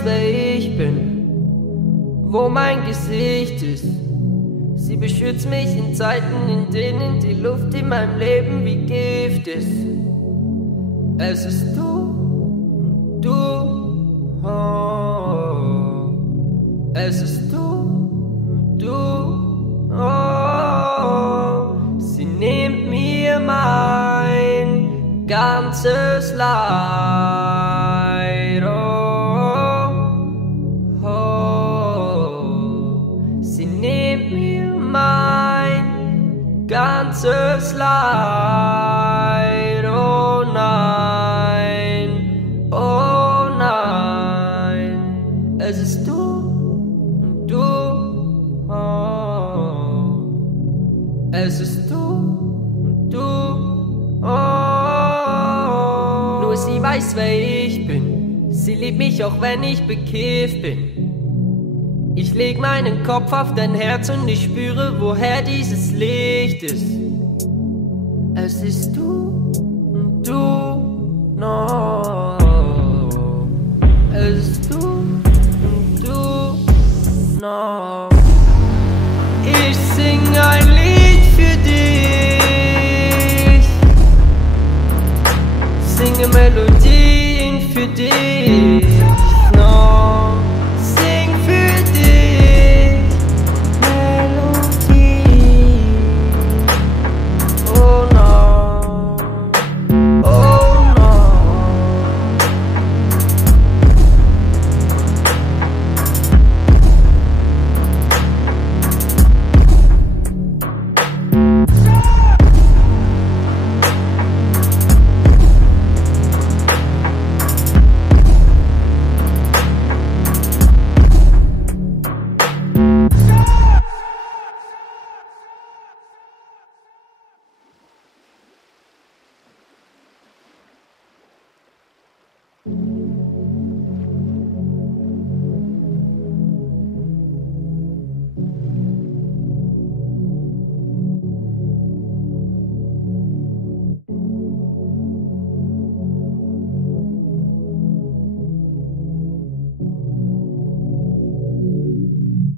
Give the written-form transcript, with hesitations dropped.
weiß, wer ich bin, wo mein Gesicht ist. Sie beschützt mich in Zeiten, in denen die Luft in meinem Leben wie Gift ist. Es ist du, oh. Es ist du, oh. Sie nimmt mir mein ganzes Leid, oh, oh. Sie nimmt mir mein ganzes Leid, oh nein, oh nein. Es ist du, oh. Es ist du, oh. Nur sie weiß, wer ich bin. Sie liebt mich, auch wenn ich bekifft bin. Ich leg meinen Kopf auf dein Herz und ich spüre, woher dieses Licht ist. Es ist du, no. Es ist du, no. Ich sing ein Lied für dich, singe Melodien für dich.